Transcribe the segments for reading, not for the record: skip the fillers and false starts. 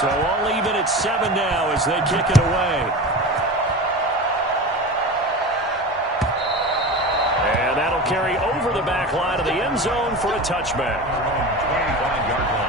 So all even at 7 now as they kick it away. And that'll carry over the back line of the end zone for a touchback. 25-yard line.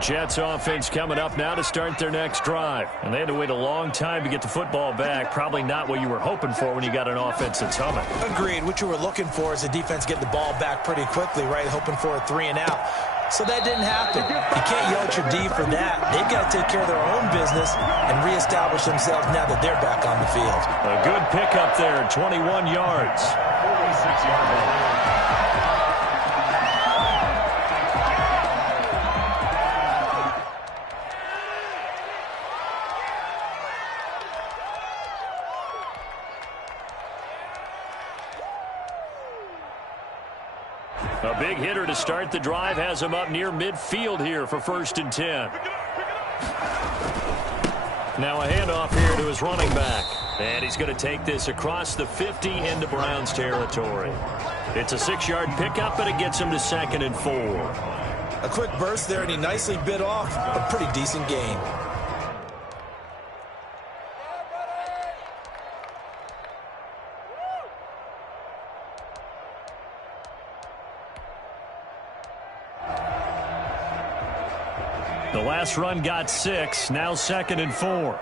Jets offense coming up now to start their next drive. And they had to wait a long time to get the football back. Probably not what you were hoping for when you got an offense that's humming. Agreed. What you were looking for is the defense getting the ball back pretty quickly, right? Hoping for a 3 and out. So that didn't happen. You can't yell at your D for that. They've got to take care of their own business and reestablish themselves now that they're back on the field. A good pickup there, 21 yards. 46-yard line. A big hitter to start the drive has him up near midfield here for 1st and 10. Now a handoff here to his running back. And he's going to take this across the 50 into Browns territory. It's a 6-yard pickup, but it gets him to 2nd and 4. A quick burst there, and he nicely bit off a pretty decent gain. The last run got 6, now 2nd and 4.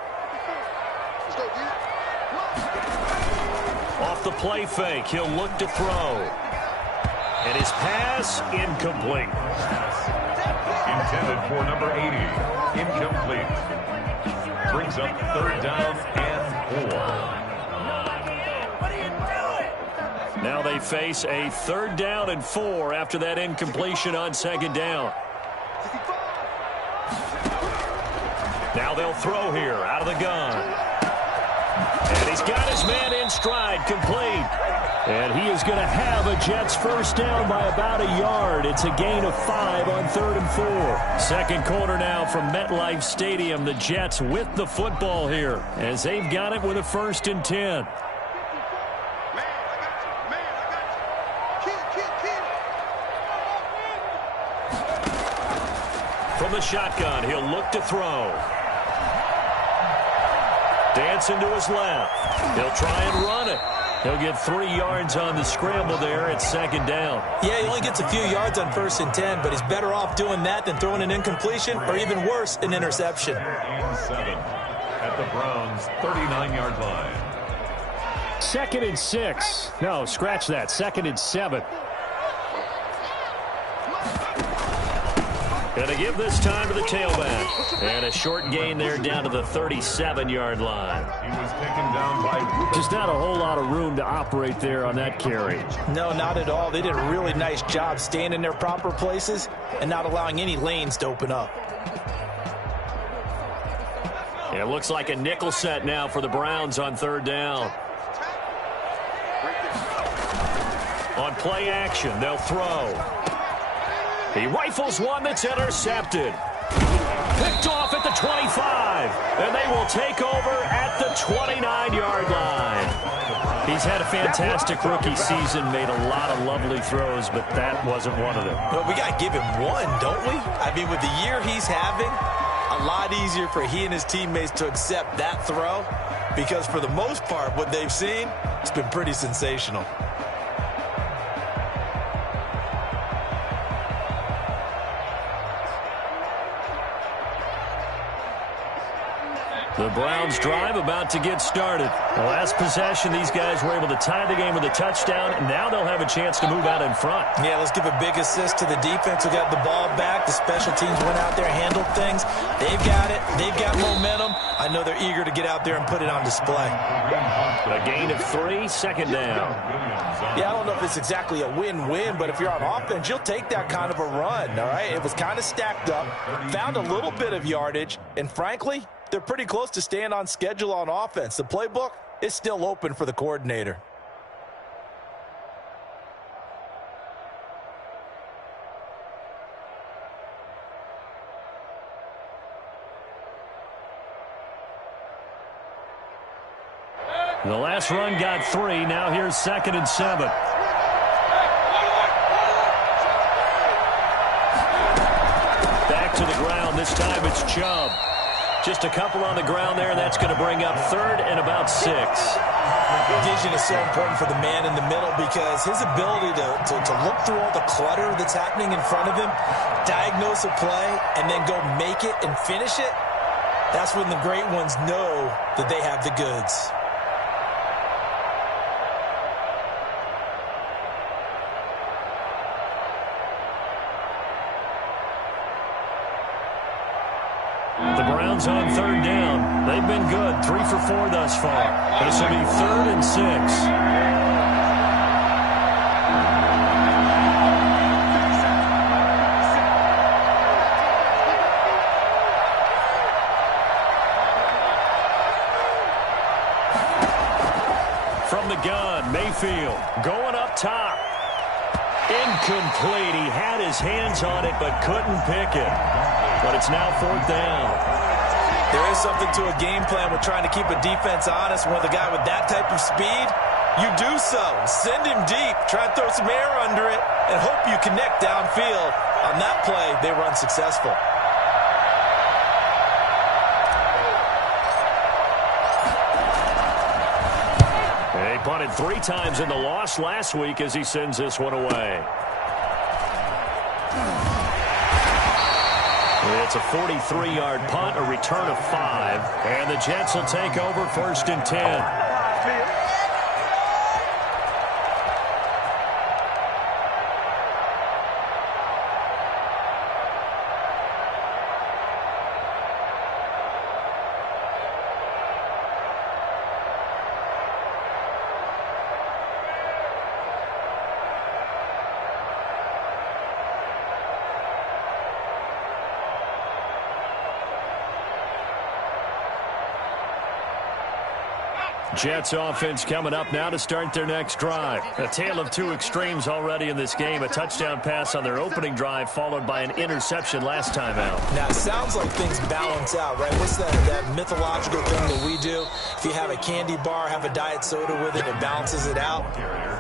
Off the play fake, he'll look to throw. And his pass, incomplete. Intended for number 80. Incomplete. Brings up 3rd down and 4. Now they face a 3rd down and 4 after that incompletion on 2nd down. Now they'll throw here out of the gun. And he's got his man in stride, complete. And he is going to have a Jets 1st down by about a yard. It's a gain of 5 on 3rd and 4. Second quarter now from MetLife Stadium. The Jets with the football here as they've got it with a 1st and 10. From the shotgun, he'll look to throw. Dancing to his left. He'll try and run it. He'll get 3 yards on the scramble there at 2nd down. Yeah, he only gets a few yards on 1st and 10, but he's better off doing that than throwing an incompletion or even worse, an interception. 7 at the Browns' 39-yard line. 2nd and 6. No, scratch that. 2nd and 7. Going to give this time to the tailback. And a short gain there down to the 37-yard line. He was taken down by Just not a whole lot of room to operate there on that carry. No, not at all. They did a really nice job staying in their proper places and not allowing any lanes to open up. It looks like a nickel set now for the Browns on 3rd down. On play action, they'll throw. He rifles one that's intercepted. Picked off at the 25. And they will take over at the 29-yard line. He's had a fantastic rookie season, made a lot of lovely throws, but that wasn't one of them. But we got to give him one, don't we? I mean, with the year he's having, a lot easier for he and his teammates to accept that throw because for the most part, what they've seen, it's been pretty sensational. The Browns drive about to get started. The last possession, these guys were able to tie the game with a touchdown, and now they'll have a chance to move out in front. Yeah, let's give a big assist to the defense who got the ball back. The special teams went out there, handled things. They've got it. They've got momentum. I know they're eager to get out there and put it on display. A gain of 3, 2nd down. Yeah, I don't know if it's exactly a win-win, but if you're on offense, you'll take that kind of a run, all right? It was kind of stacked up, found a little bit of yardage, and frankly, they're pretty close to staying on schedule on offense. The playbook is still open for the coordinator. The last run got 3. Now here's 2nd and 7. Back to the ground. This time it's Chubb. Just a couple on the ground there. That's going to bring up 3rd and about 6. Vision is so important for the man in the middle because his ability to look through all the clutter that's happening in front of him, diagnose a play, and then go make it and finish it, that's when the great ones know that they have the goods. The Browns on 3rd down. They've been good. 3 for 4 thus far. This will be 3rd and 6. From the gun, Mayfield going up top. Incomplete. He had his hands on it but couldn't pick it. But it's now 4th down. There is something to a game plan with trying to keep a defense honest. With a guy with that type of speed, you do so. Send him deep. Try and throw some air under it and hope you connect downfield. On that play, they were unsuccessful. He punted 3 times in the loss last week as he sends this one away. It's a 43-yard punt, a return of 5, and the Jets will take over 1st and 10. Jets offense coming up now to start their next drive. A tale of 2 extremes already in this game. A touchdown pass on their opening drive followed by an interception last time out. Now, it sounds like things balance out, right? What's that mythological thing that we do? If you have a candy bar, have a diet soda with it, it balances it out.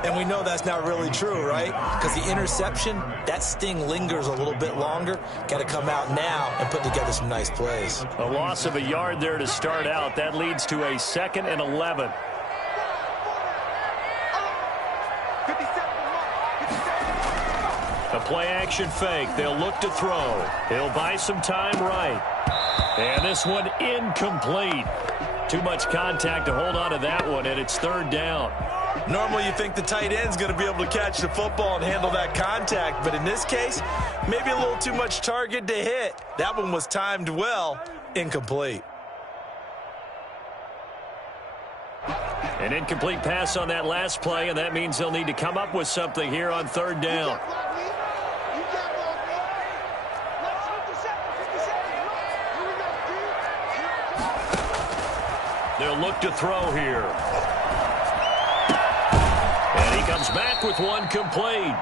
And we know that's not really true, right? Because the interception, that sting lingers a little bit longer. Got to come out now and put together some nice plays. A loss of a yard there to start out. That leads to a 2nd and 11. A play-action fake. They'll look to throw. He'll buy some time right. And this one incomplete. Too much contact to hold on to that one, and it's 3rd down. Normally you think the tight end's going to be able to catch the football and handle that contact, but in this case, maybe a little too much target to hit. That one was timed well, incomplete. An incomplete pass on that last play, and that means they'll need to come up with something here on 3rd down. They'll look to throw here. And he comes back with one complete.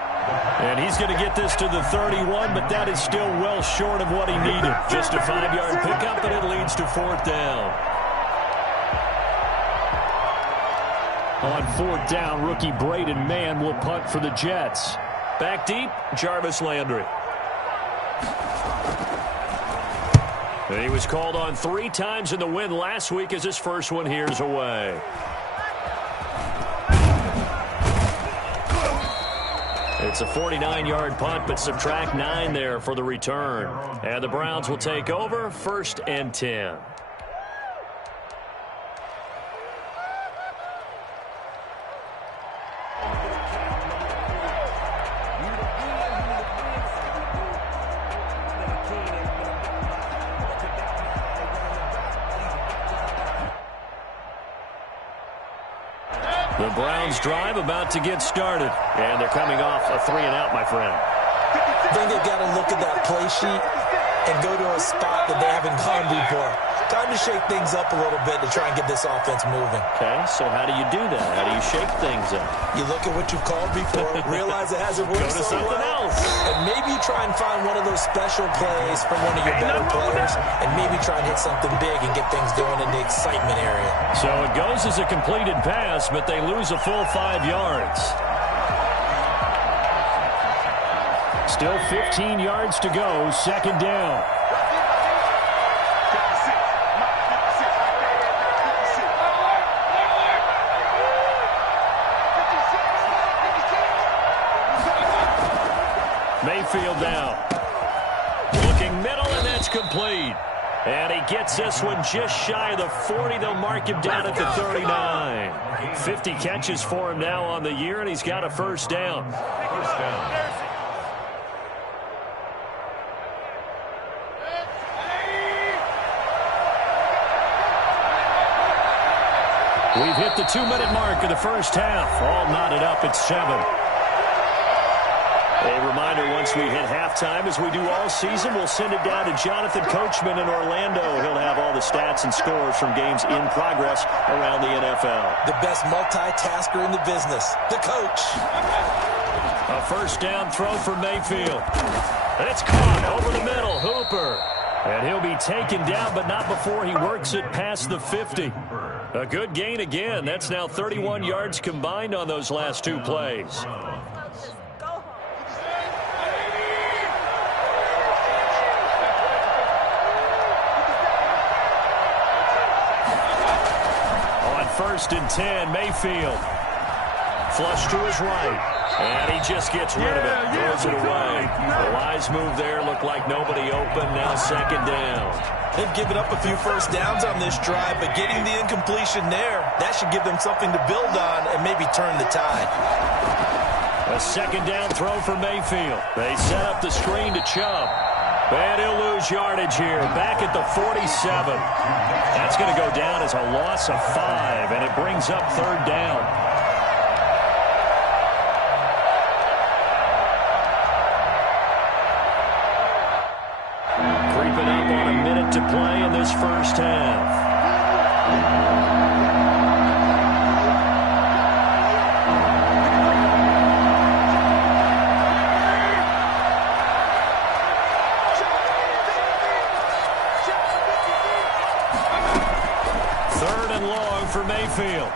And he's going to get this to the 31, but that is still well short of what he needed. Just a 5-yard pickup, and it leads to 4th down. On 4th down, rookie Braden Mann will punt for the Jets. Back deep, Jarvis Landry. And he was called on 3 times in the win last week as his first one here's away. It's a 49-yard punt, but subtract 9 there for the return. And the Browns will take over 1st and 10. The Browns drive about to get started. And they're coming off a 3-and-out, my friend. I think they've got to look at that play sheet and go to a spot that they haven't gone before. Time to shake things up a little bit to try and get this offense moving. Okay, so how do you do that? How do you shake things up? You look at what you've called before, realize it hasn't worked Go to so something well, else. and maybe you try and find one of those special plays from one of your better players, and maybe try and hit something big and get things going in the excitement area. So it goes as a completed pass, but they lose a full 5 yards. Still 15 yards to go, second down. Mayfield now. Looking middle, and that's complete. And he gets this one just shy of the 40. They'll mark him down at the 39. 50 catches for him now on the year, and he's got a first down. First down. We've hit the 2-minute mark of the first half. All knotted up at 7. A reminder, once we hit halftime, as we do all season, we'll send it down to Jonathan Coachman in Orlando. He'll have all the stats and scores from games in progress around the NFL. The best multitasker in the business, the coach. A first down throw for Mayfield. It's caught over the middle. Hooper. And he'll be taken down, but not before he works it past the 50. A good gain again. That's now 31 yards combined on those last 2 plays. First and 10, Mayfield. Flush to his right. And he just gets rid of it. Throws it away. The wise move there. Looked like nobody open. Now second down. They've given up a few first downs on this drive, but getting the incompletion there, that should give them something to build on and maybe turn the tide. A second down throw for Mayfield. They set up the screen to Chubb. And he'll lose yardage here, back at the 47. That's going to go down as a loss of 5, and it brings up third down. Creeping up on a minute to play in this first half. For Mayfield.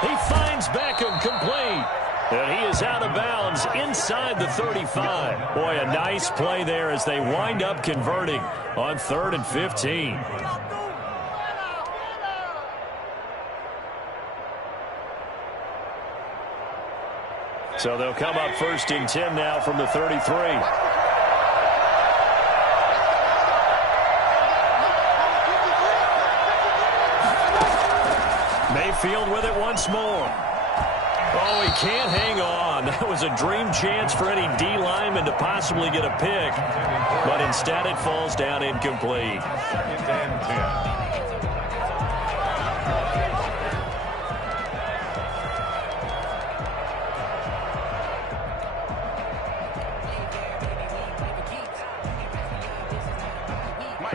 He finds Beckham complete. And he is out of bounds inside the 35. Boy, a nice play there as they wind up converting on 3rd and 15. So they'll come up 1st and 10 now from the 33. Mayfield with it once more. Oh, he can't hang on. That was a dream chance for any D lineman to possibly get a pick. But instead it falls down incomplete. 2nd and 10.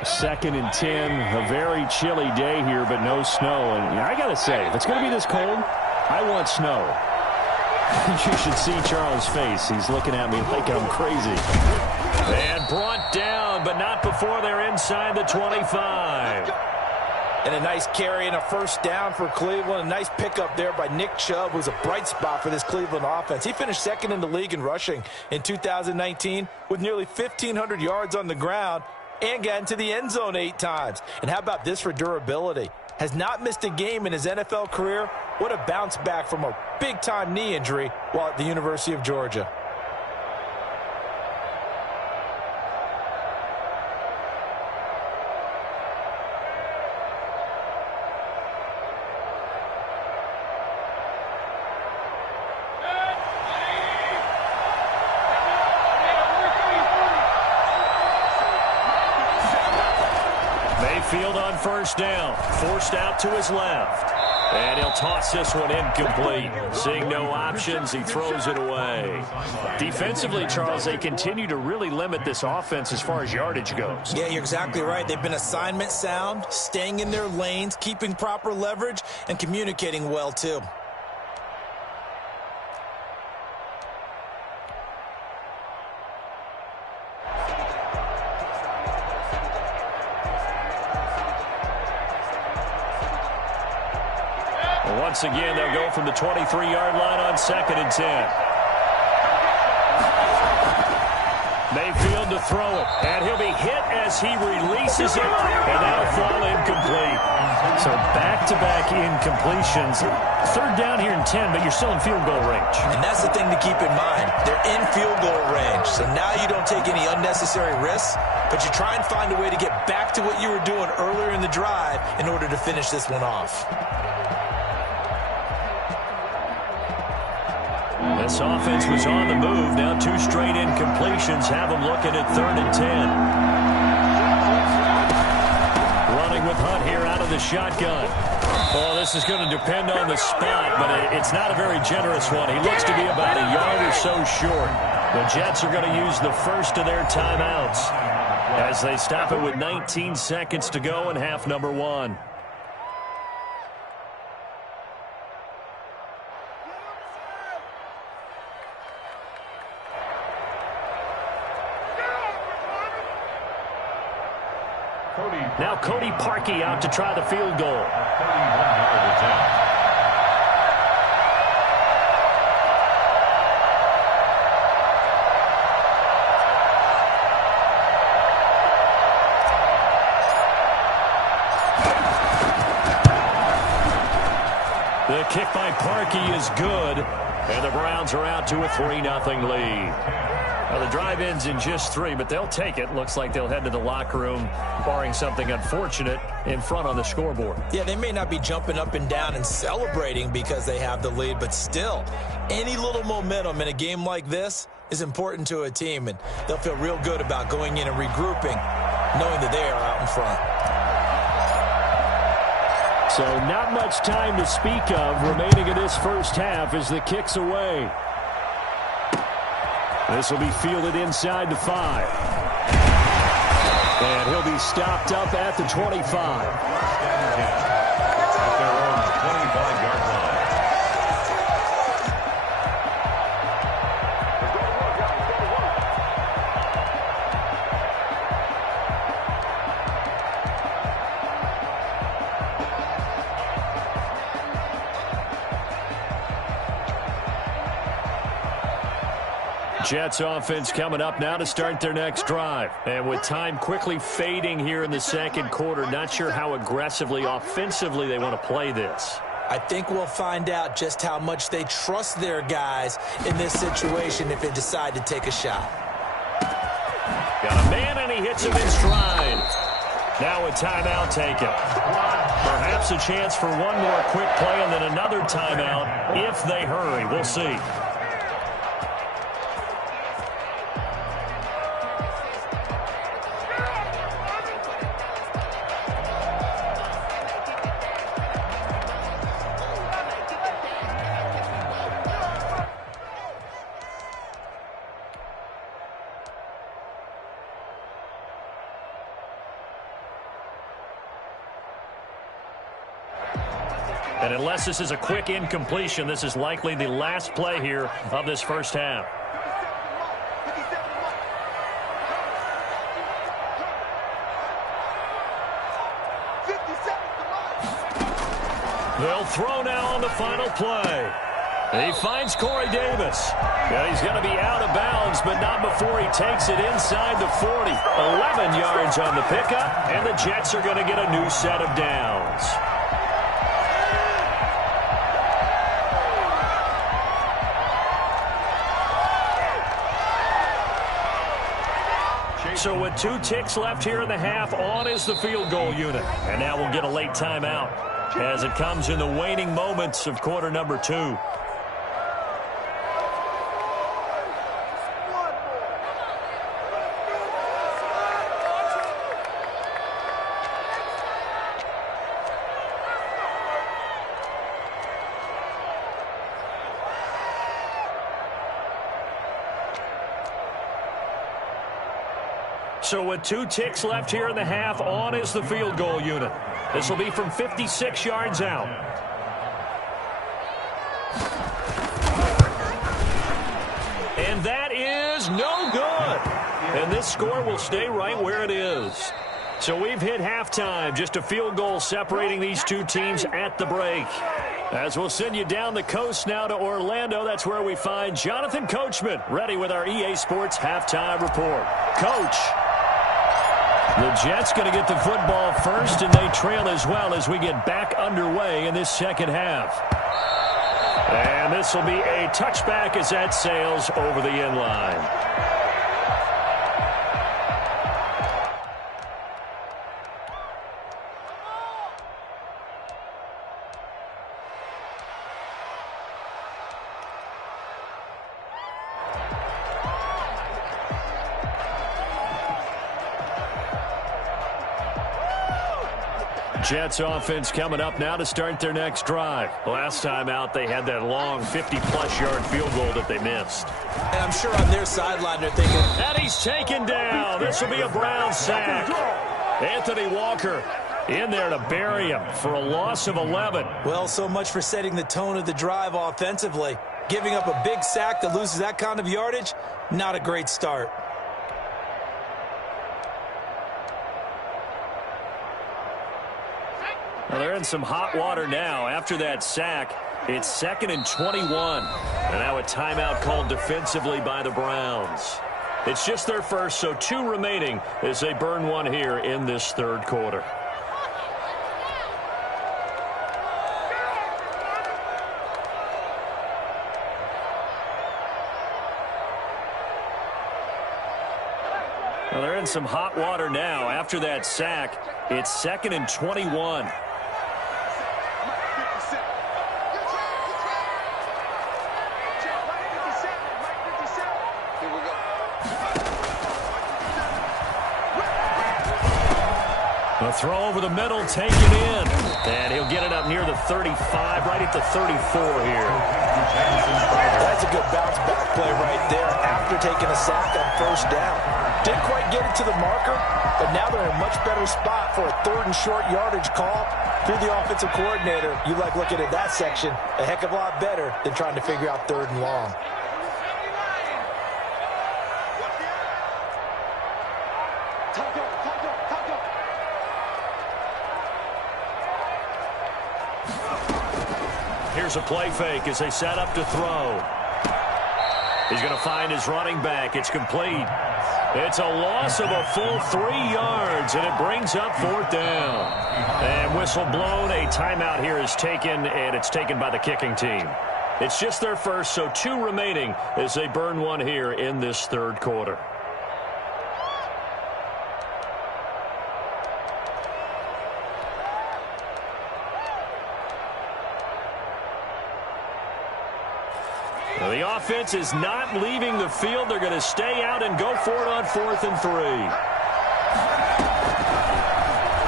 Second and 10, a very chilly day here, but no snow. And I got to say, if it's going to be this cold, I want snow. You should see Charles' face. He's looking at me like I'm crazy. And brought down, but not before they're inside the 25. And a nice carry and a first down for Cleveland. A nice pickup there by Nick Chubb, who's a bright spot for this Cleveland offense. He finished 2nd in the league in rushing in 2019 with nearly 1,500 yards on the ground and got into the end zone 8 times. And how about this for durability? Has not missed a game in his NFL career. What a bounce back from a big-time knee injury while at the University of Georgia. Mayfield on first down, forced out to his left. And he'll toss this one incomplete. Seeing no options, he throws it away. Defensively, Charles, they continue to really limit this offense as far as yardage goes. Yeah, you're exactly right. They've been assignment sound, staying in their lanes, keeping proper leverage, and communicating well, too. Once again, they'll go from the 23-yard line on 2nd and 10. Mayfield to throw it, and he'll be hit as he releases it, and that'll fall incomplete. So back-to-back incompletions. 3rd down here and 10, but you're still in field goal range. And that's the thing to keep in mind. They're in field goal range, so now you don't take any unnecessary risks, but you try and find a way to get back to what you were doing earlier in the drive in order to finish this one off. This offense was on the move. Now 2 straight incompletions have them looking at 3rd and 10. Running with Hunt here out of the shotgun. Well, this is going to depend on the spot, but it's not a very generous one. He looks to be about a yard or so short. The Jets are going to use the first of their timeouts as they stop it with 19 seconds to go in half number 1. Now Cody Parkey out to try the field goal. 31-yard attempt. The kick by Parkey is good, and the Browns are out to a 3-0 lead. Well, the drive ends in just 3, but they'll take it. Looks like they'll head to the locker room, barring something unfortunate, in front on the scoreboard. Yeah, they may not be jumping up and down and celebrating because they have the lead, but still, any little momentum in a game like this is important to a team, and they'll feel real good about going in and regrouping, knowing that they are out in front. So not much time to speak of remaining in this first half as the kick's away. This will be fielded inside the 5. And he'll be stopped up at the 25. At their own 25-yard line. Jets offense coming up now to start their next drive. And with time quickly fading here in the second quarter, not sure how aggressively, offensively they want to play this. I think we'll find out just how much they trust their guys in this situation if they decide to take a shot. Got a man, and he hits him in stride. Now a timeout taken. Perhaps a chance for one more quick play and then another timeout if they hurry. We'll see. And unless this is a quick incompletion, this is likely the last play here of this first half. They'll throw now on the final play. He finds Corey Davis. And he's going to be out of bounds, but not before he takes it inside the 40. 11 yards on the pickup, and the Jets are going to get a new set of downs. So with 2 ticks left here in the half, on is the field goal unit. And now we'll get a late timeout as it comes in the waning moments of quarter number 2. So with 2 ticks left here in the half, on is the field goal unit. This will be from 56 yards out. And that is no good. And this score will stay right where it is. So we've hit halftime, just a field goal separating these two teams at the break. As we'll send you down the coast now to Orlando, that's where we find Jonathan Coachman, ready with our EA Sports Halftime Report. Coach. The Jets going to get the football first, and they trail as well as we get back underway in this second half. And this will be a touchback as that sails over the end line. Jets offense coming up now to start their next drive. Last time out, they had that long 50-plus yard field goal that they missed. And I'm sure on their sideline they're thinking, and he's taken down. This will be a Brown sack. Anthony Walker in there to bury him for a loss of 11. Well, so much for setting the tone of the drive offensively. Giving up a big sack that loses that kind of yardage, not a great start. Well, they're in some hot water now. After that sack, it's 2nd and 21. And now a timeout called defensively by the Browns. It's just their first, so 2 remaining as they burn one here in this third quarter. Well, they're in some hot water now. After that sack, it's 2nd and 21. A throw over the middle, taken in. And he'll get it up near the 35, right at the 34 here. That's a good bounce-back play right there after taking a sack on first down. Didn't quite get it to the marker, but now they're in a much better spot for a 3rd and short yardage call. If you're the offensive coordinator, you like looking at that section a heck of a lot better than trying to figure out 3rd and long. Here's a play fake as they set up to throw. He's going to find his running back. It's complete. It's a loss of a full 3 yards, and it brings up 4th down. And whistle blown. A timeout here is taken, and it's taken by the kicking team. It's just their first, so 2 remaining as they burn one here in this third quarter. The offense is not leaving the field. They're going to stay out and go for it on 4th and 3.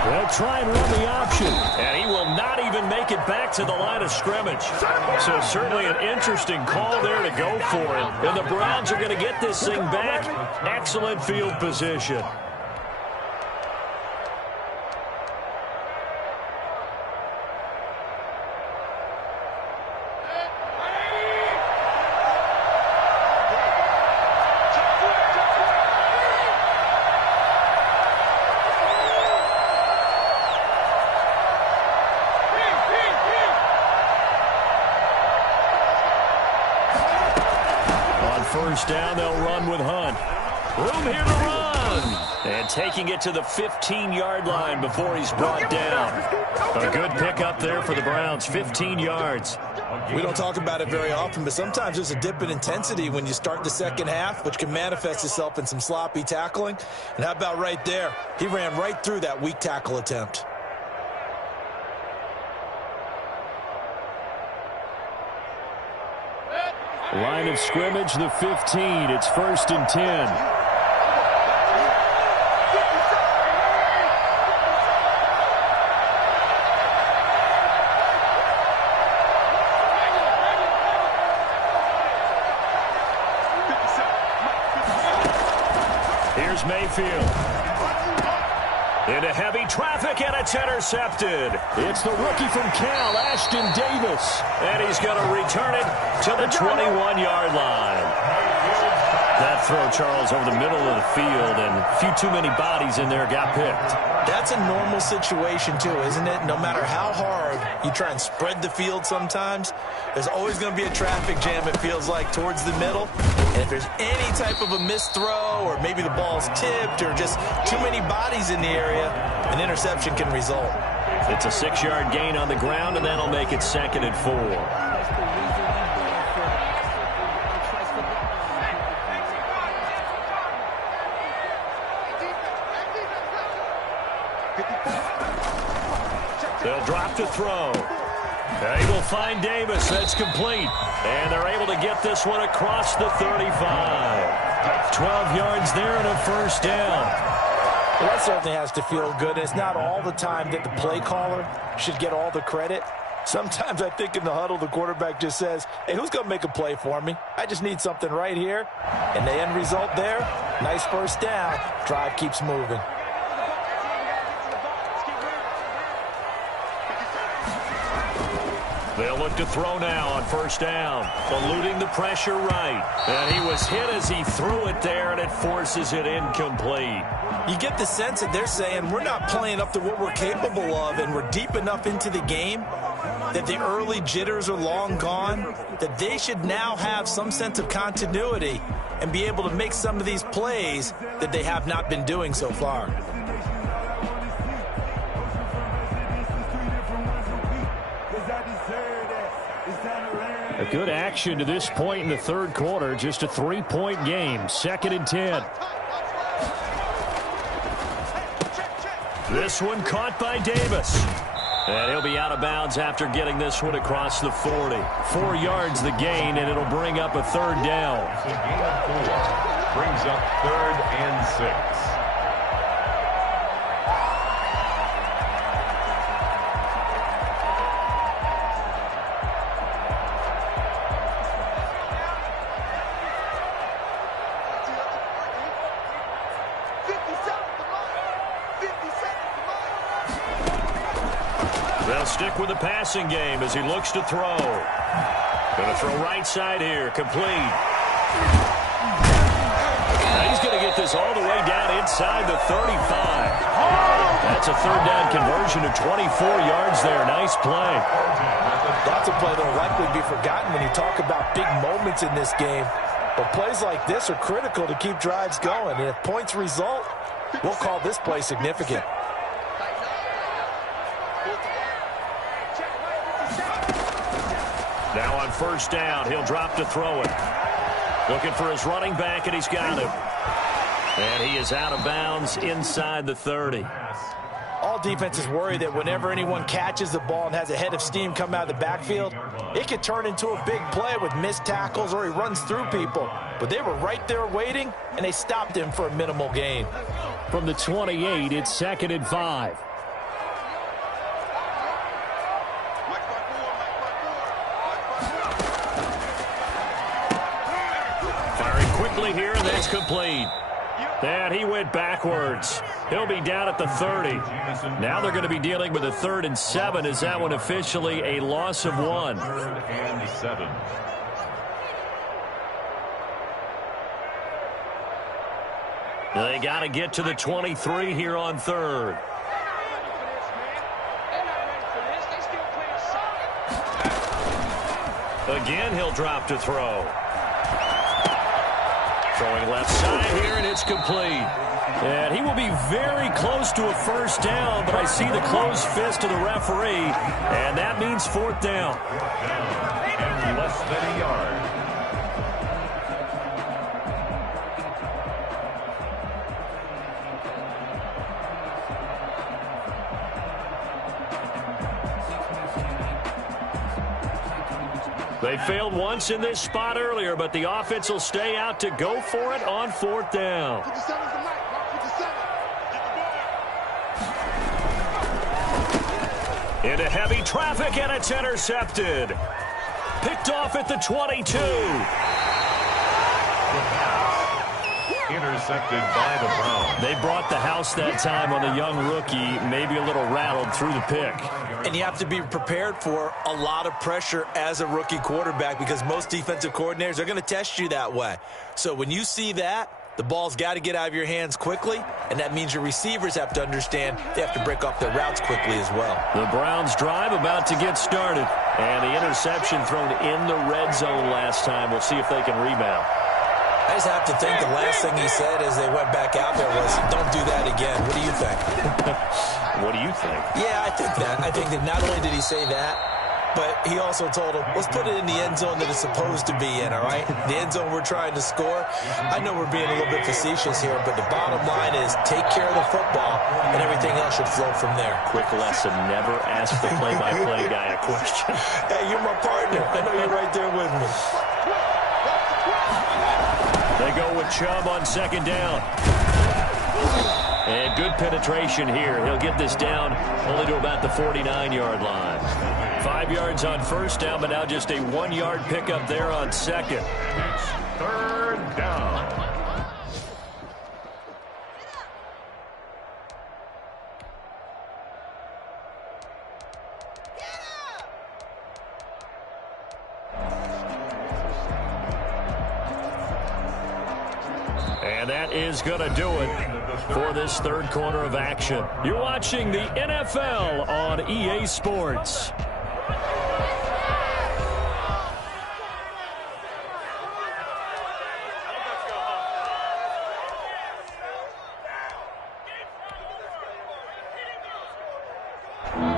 They'll try and run the option. And he will not even make it back to the line of scrimmage. So certainly an interesting call there to go for it. And the Browns are going to get this thing back. Excellent field position. First down, they'll run with Hunt. Room here to run. And taking it to the 15-yard line before he's brought down. A good pickup there for the Browns, 15 yards. We don't talk about it very often, but sometimes there's a dip in intensity when you start the second half, which can manifest itself in some sloppy tackling. And how about right there? He ran right through that weak tackle attempt. Line of scrimmage, the 15. It's 1st and 10. Here's Mayfield. Into heavy traffic, and it's intercepted. It's the rookie from Cal, Ashton Davis. And he's going to return it to the 21-yard line. That throw, Charles, over the middle of the field, and a few too many bodies in there got picked. That's a normal situation, too, isn't it? No matter how hard you try and spread the field sometimes, there's always going to be a traffic jam, it feels like, towards the middle. And if there's any type of a missed throw or maybe the ball's tipped or just too many bodies in the area, an interception can result. It's a 6-yard gain on the ground, and that'll make it 2nd and 4. They'll drop to throw. They will find Davis. That's complete. And they're able to get this one across the 35. 12 yards there and a first down. Well, that certainly has to feel good. It's not all the time that the play caller should get all the credit. Sometimes I think in the huddle, the quarterback just says, hey, who's going to make a play for me? I just need something right here. And the end result there, nice first down. Drive keeps moving. They'll look to throw now on first down. Eluding the pressure right. And he was hit as he threw it there, and it forces it incomplete. You get the sense that they're saying we're not playing up to what we're capable of, and we're deep enough into the game that the early jitters are long gone, that they should now have some sense of continuity and be able to make some of these plays that they have not been doing so far. A good action to this point in the third quarter. Just a 3-point game. 2nd and 10. This one caught by Davis. And he'll be out of bounds after getting this one across the 40. 4 yards the gain, and it'll bring up a third down. So gain of 4 brings up 3rd and 6. They'll stick with the passing game as he looks to throw. Going to throw right side here. Complete. Now he's going to get this all the way down inside the 35. That's a third down conversion of 24 yards there. Nice play. That's a play that will likely be forgotten when you talk about big moments in this game. But plays like this are critical to keep drives going. And if points result, we'll call this play significant. Now on first down, he'll drop to throw it. Looking for his running back, and he's got him. And he is out of bounds inside the 30. All defenses worry that whenever anyone catches the ball and has a head of steam come out of the backfield, it could turn into a big play with missed tackles or he runs through people. But they were right there waiting, and they stopped him for a minimal gain. From the 28, it's 2nd and 5. Here, and that's complete. And he went backwards. He'll be down at the 30. Now they're going to be dealing with a 3rd and 7. Is that one officially a loss of 1? 3rd and 7. They got to get to the 23 here on 3rd. Again, he'll drop to throw. Throwing left side here, and it's complete. And he will be very close to a first down, but I see the closed fist of the referee, and that means 4th down. And less than a yard. They failed once in this spot earlier, but the offense will stay out to go for it on 4th down. Into heavy traffic, and it's intercepted. Picked off at the 22. intercepted by the Browns. They brought the house that time on the young rookie, maybe a little rattled through the pick. And you have to be prepared for a lot of pressure as a rookie quarterback because most defensive coordinators are going to test you that way. So when you see that, the ball's got to get out of your hands quickly, and that means your receivers have to understand they have to break off their routes quickly as well. The Browns drive about to get started. And the interception thrown in the red zone last time. We'll see if they can rebound. I just have to think the last thing he said as they went back out there was, don't do that again. What do you think? What do you think? Yeah, I think that. I think that not only did he say that, but he also told him, let's put it in the end zone that it's supposed to be in, all right? The end zone we're trying to score. I know we're being a little bit facetious here, but the bottom line is take care of the football, and everything else should flow from there. Quick lesson, never ask the play-by-play guy a question. Hey, you're my partner. I know you're right there with me. They go with Chubb on second down. And good penetration here. He'll get this down only to about the 49-yard line. 5 yards on first down, but now just a 1-yard pickup there on second. Third down. And that is going to do it for this third quarter of action. You're watching the NFL on EA Sports.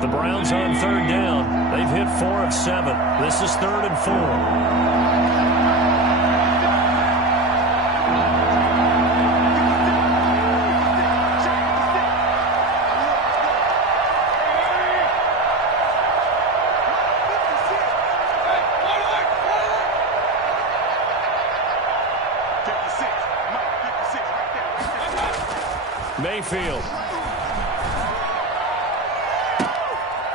The Browns on third down. They've hit 4 of 7. This is 3rd and 4. Mayfield.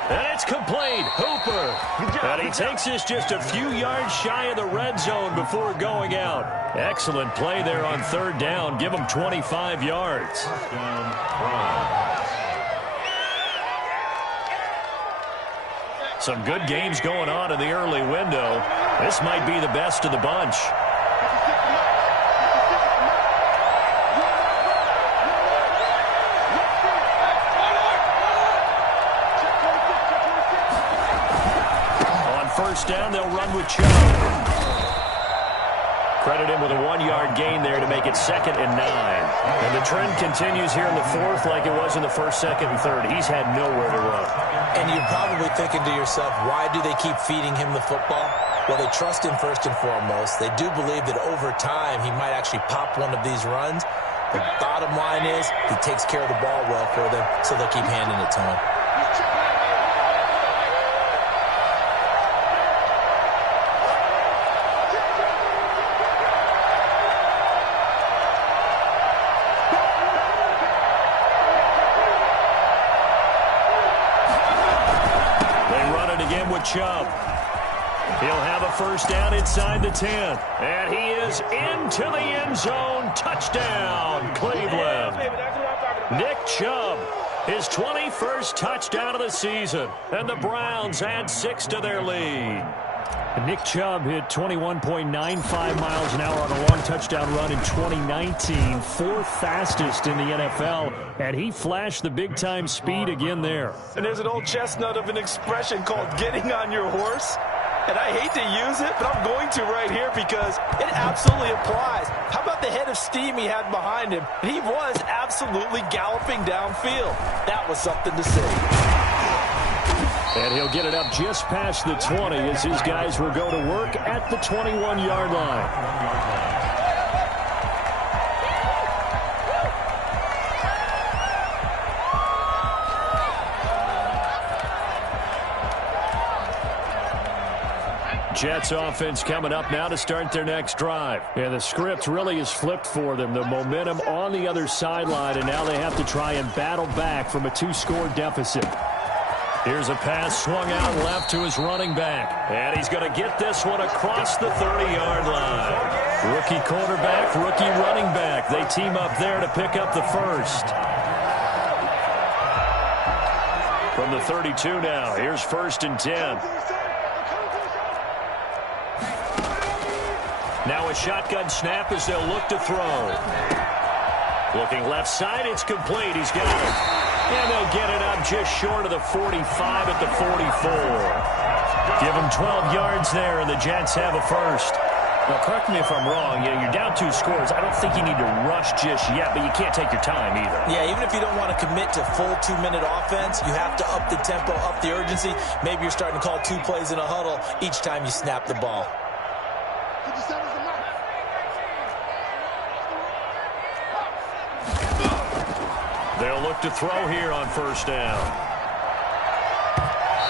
And it's complete. Hooper. And he takes this just a few yards shy of the red zone before going out. Excellent play there on third down. Give him 25 yards. Some good games going on in the early window. This might be the best of the bunch. First down, they'll run with Chubb. Credit him with a 1-yard gain there to make it 2nd and 9. And the trend continues here in the 4th like it was in the 1st, 2nd, and 3rd. He's had nowhere to run. And you're probably thinking to yourself, why do they keep feeding him the football? Well, they trust him first and foremost. They do believe that over time he might actually pop one of these runs. The bottom line is he takes care of the ball well for them, so they'll keep handing it to him. Chubb. He'll have a first down inside the 10. And he is into the end zone. Touchdown, Cleveland. Nick Chubb, his 21st touchdown of the season. And the Browns add 6 to their lead. Nick Chubb hit 21.95 miles an hour on a long touchdown run in 2019, 4th fastest in the NFL, and he flashed the big-time speed again there. And there's an old chestnut of an expression called getting on your horse, and I hate to use it, but I'm going to right here because it absolutely applies. How about the head of steam he had behind him? He was absolutely galloping downfield. That was something to see. And he'll get it up just past the 20 as his guys will go to work at the 21-yard line. Jets offense coming up now to start their next drive. And the script really is flipped for them. The momentum on the other sideline, and now they have to try and battle back from a 2-score deficit. Here's a pass swung out left to his running back. And he's going to get this one across the 30-yard line. Rookie quarterback, rookie running back. They team up there to pick up the first. From the 32 now, here's 1st and 10. Now a shotgun snap as they'll look to throw. Looking left side, it's complete. He's got it. And they'll get it up just short of the 45 at the 44. Give them 12 yards there, and the Jets have a first. Now, correct me if I'm wrong. You're down 2 scores. I don't think you need to rush just yet, but you can't take your time either. Yeah, even if you don't want to commit to full 2-minute offense, you have to up the tempo, up the urgency. Maybe you're starting to call 2 plays in a huddle each time you snap the ball. They'll look to throw here on 1st down.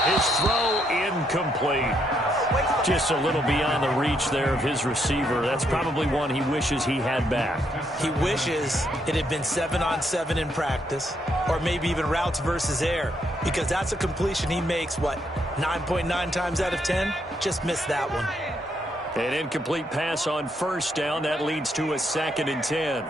His throw incomplete. Just a little beyond the reach there of his receiver. That's probably one he wishes he had back. He wishes it had been 7-on-7 in practice, or maybe even routes versus air, because that's a completion he makes, 9.9 times out of 10? Just missed that one. An incomplete pass on 1st down. That leads to a 2nd and 10.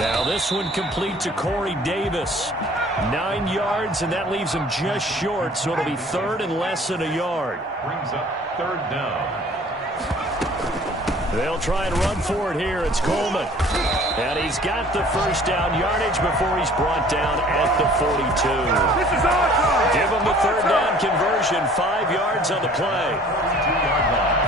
Now this one complete to Corey Davis. 9 yards, and that leaves him just short, so it'll be 3rd and less than a yard. Brings up 3rd down. They'll try and run for it here. It's Coleman. And he's got the 1st down yardage before he's brought down at the 42. This is awesome. Give him the 3rd down conversion. 5 yards on the play. 2-yard line.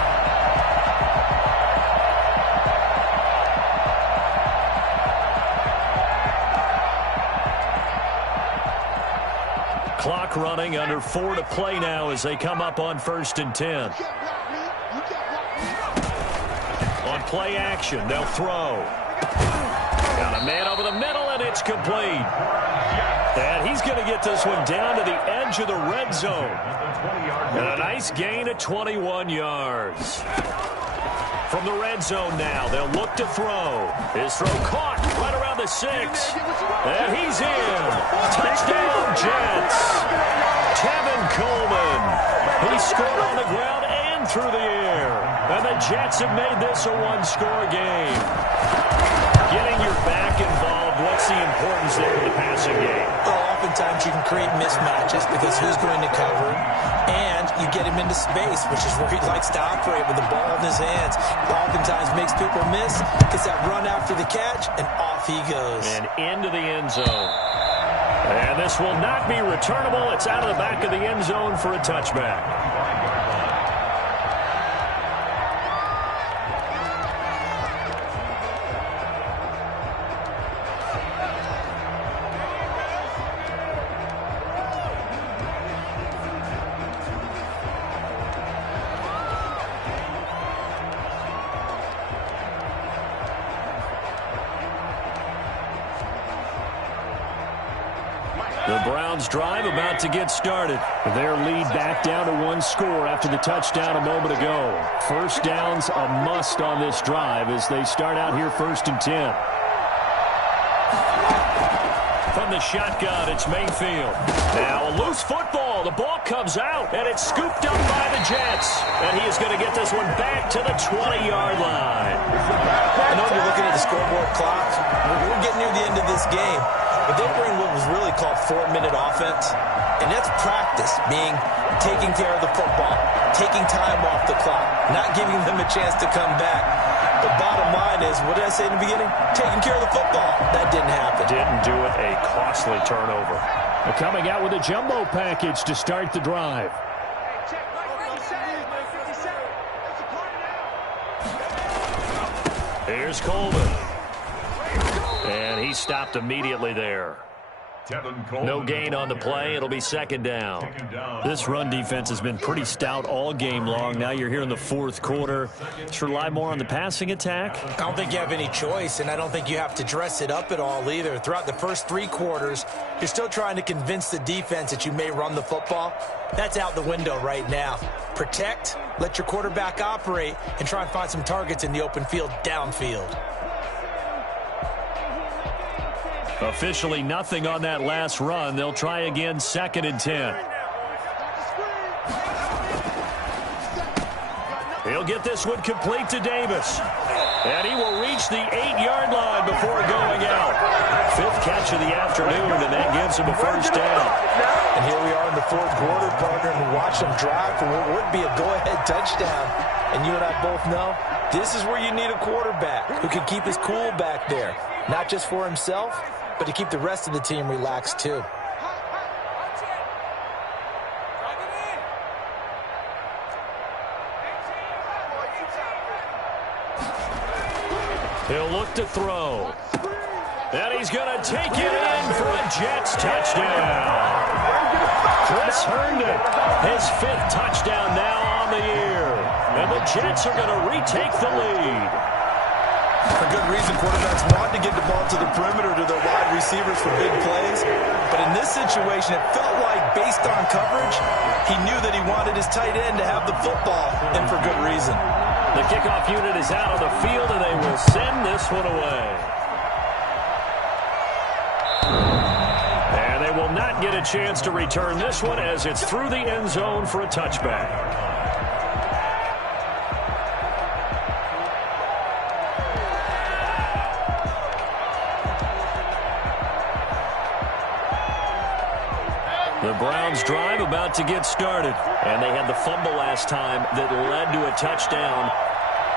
Clock running, under 4 to play now as they come up on 1st and 10. On play action, they'll throw. Got a man over the middle, and it's complete. And he's going to get this one down to the edge of the red zone. And a nice gain of 21 yards. From the red zone now, they'll look to throw. His throw caught right around the 6. And he's in. Touchdown, Jets. Tevin Coleman. He scored on the ground and through the air. And the Jets have made this a 1-score game. Getting your back involved, what's the importance there in the passing game? Well, oftentimes you can create mismatches because who's going to cover him, and you get him into space, which is where he likes to operate with the ball in his hands. Oftentimes makes people miss, gets that run after the catch, and off he goes. And into the end zone. And this will not be returnable. It's out of the back of the end zone for a touchback. The Browns drive about to get started. Their lead back down to 1 score after the touchdown a moment ago. 1st down's a must on this drive as they start out here 1st and 10. From the shotgun, it's Mayfield. Now a loose football. The ball comes out, and it's scooped up by the Jets. And he is going to get this one back to the 20-yard line. I know you're looking at the scoreboard clock. We're getting near the end of this game. But they bring what was really called 4-minute offense, and that's practice, being taking care of the football, taking time off the clock, not giving them a chance to come back. The bottom line is, what did I say in the beginning? Taking care of the football. That didn't happen. Didn't do it. A costly turnover. They're coming out with a jumbo package to start the drive. Here's Coleman. And he stopped immediately there. No gain on the play. It'll be 2nd down. This run defense has been pretty stout all game long. Now you're here in the 4th quarter. Just rely more on the passing attack. I don't think you have any choice, and I don't think you have to dress it up at all either. Throughout the first 3 quarters, you're still trying to convince the defense that you may run the football. That's out the window right now. Protect, let your quarterback operate, and try and find some targets in the open field downfield. Officially nothing on that last run. They'll try again, 2nd and 10. He'll get this one complete to Davis. And he will reach the 8-yard line before going out. 5th catch of the afternoon, and that gives him a first down. And here we are in the 4th quarter, partner, and watch him drive for what would be a go-ahead touchdown. And you and I both know this is where you need a quarterback who can keep his cool back there. Not just for himself, but to keep the rest of the team relaxed too. He'll look to throw. And he's going to take it in for a Jets touchdown. Chris Herndon, his 5th touchdown now on the year. And the Jets are going to retake the lead. For good reason, quarterbacks want to get the ball to the perimeter to their wide receivers for big plays. But in this situation, it felt like, based on coverage, he knew that he wanted his tight end to have the football, and for good reason. The kickoff unit is out on the field, and they will send this one away. And they will not get a chance to return this one as it's through the end zone for a touchback. The Browns drive about to get started. And they had the fumble last time that led to a touchdown.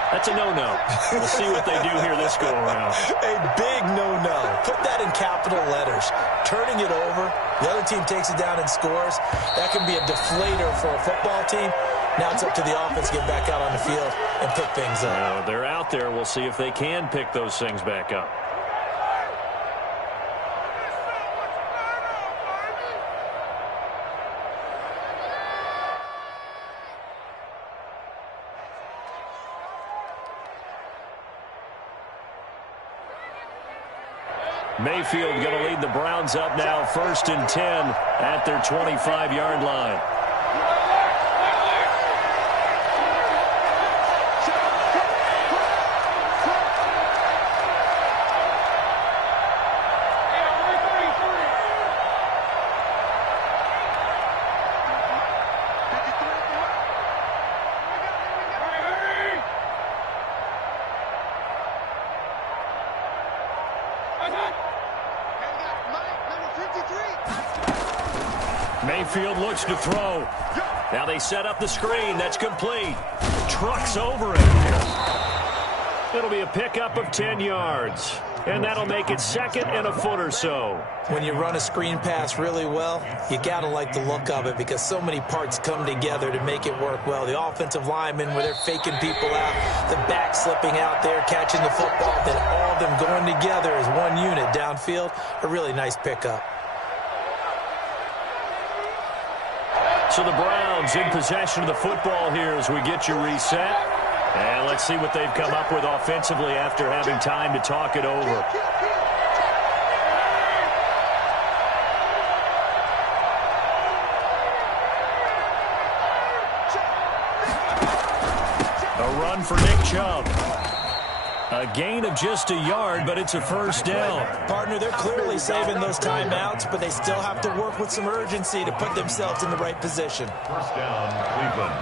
That's a no-no. We'll see what they do here this go-around. A big no-no. Put that in capital letters. Turning it over, the other team takes it down and scores. That can be a deflator for a football team. Now it's up to the offense to get back out on the field and pick things up. They're out there. We'll see if they can pick those things back up. Mayfield going to lead the Browns up now, 1st and 10 at their 25-yard line. Mayfield looks to throw. Now they set up the screen. That's complete. Trucks over it. It'll be a pickup of 10 yards. And that'll make it 2nd and a foot or so. When you run a screen pass really well, you got to like the look of it because so many parts come together to make it work well. The offensive linemen, where they're faking people out, the back slipping out there, catching the football, then all of them going together as one unit downfield. A really nice pickup. So the Browns in possession of the football here as we get you reset. And let's see what they've come up with offensively after having time to talk it over. A run for Nick Chubb. A gain of just a yard, but it's a first down. Partner, they're clearly saving those timeouts, but they still have to work with some urgency to put themselves in the right position. First down, Cleveland.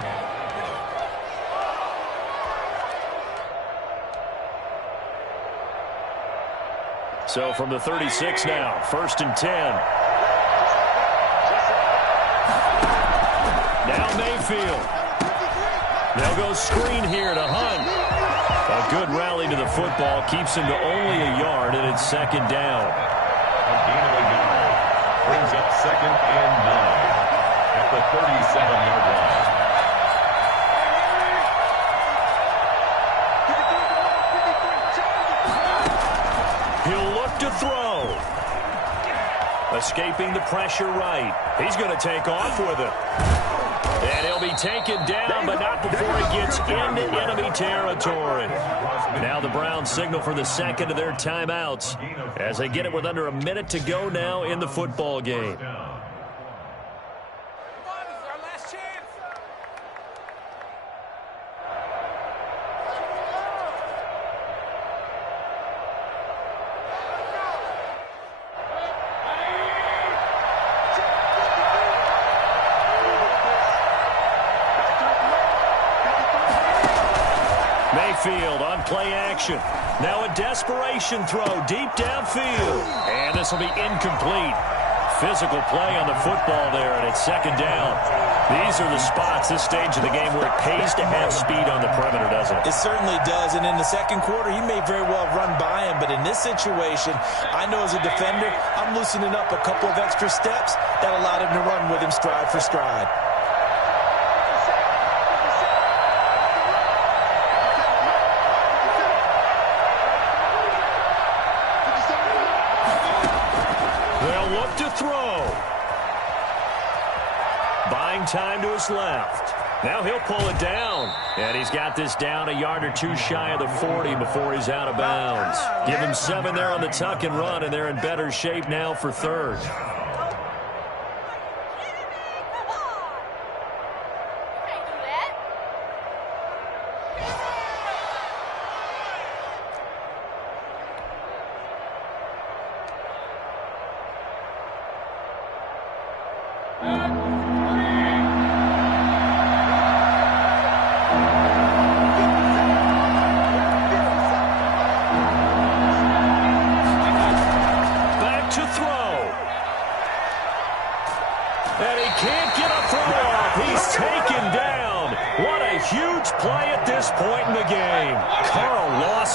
So from the 36 now, 1st and 10. Now Mayfield. They'll go screen here to Hunt. A good rally to the football keeps him to only a yard, and it's 2nd down. A gain of a yard brings up 2nd and 9 at the 37-yard line. He'll look to throw. Escaping the pressure right. He's going to take off with it. And he'll be taken down, but not before he gets into enemy territory. Now the Browns signal for the 2nd of their timeouts as they get it with under a minute to go now in the football game. Mayfield on play action. Now a desperation throw deep downfield. And this will be incomplete. Physical play on the football there, and it's second down. These are the spots, this stage of the game, where it pays to have speed on the perimeter, doesn't it? It certainly does, and in the second quarter, he may very well run by him, but in this situation, I know as a defender, I'm loosening up a couple of extra steps that allowed him to run with him stride for stride. They'll look to throw. Buying time to his left. Now he'll pull it down. And he's got this down a yard or two shy of the 40 before he's out of bounds. Give him 7 there on the tuck and run, and they're in better shape now for third.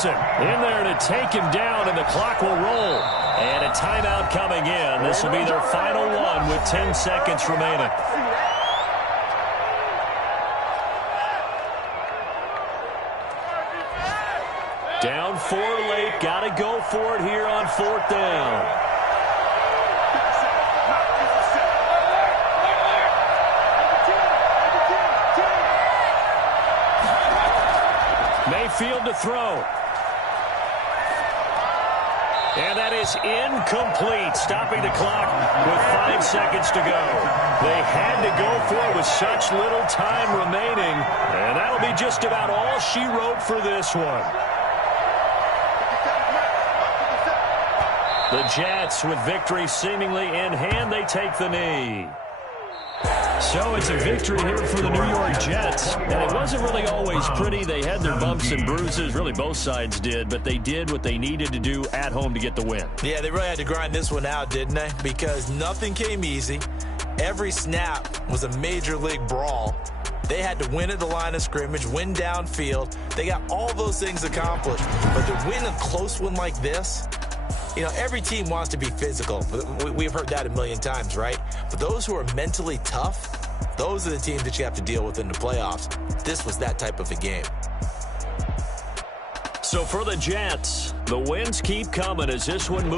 In there to take him down, and the clock will roll. And a timeout coming in. This will be their final one with 10 seconds remaining. Down 4 late. Got to go for it here on 4th down. Mayfield to throw. And that is incomplete, stopping the clock with 5 seconds to go. They had to go for it with such little time remaining, and that'll be just about all she wrote for this one. The Jets, with victory seemingly in hand, they take the knee. So it's a victory here for the New York Jets. And it wasn't really always pretty. They had their bumps and bruises. Really, both sides did. But they did what they needed to do at home to get the win. Yeah, they really had to grind this one out, didn't they? Because nothing came easy. Every snap was a major league brawl. They had to win at the line of scrimmage, win downfield. They got all those things accomplished. But to win a close one like this, you know, every team wants to be physical. We've heard that a million times, right? But those who are mentally tough, those are the teams that you have to deal with in the playoffs. This was that type of a game. So for the Jets, the wins keep coming as this one moves.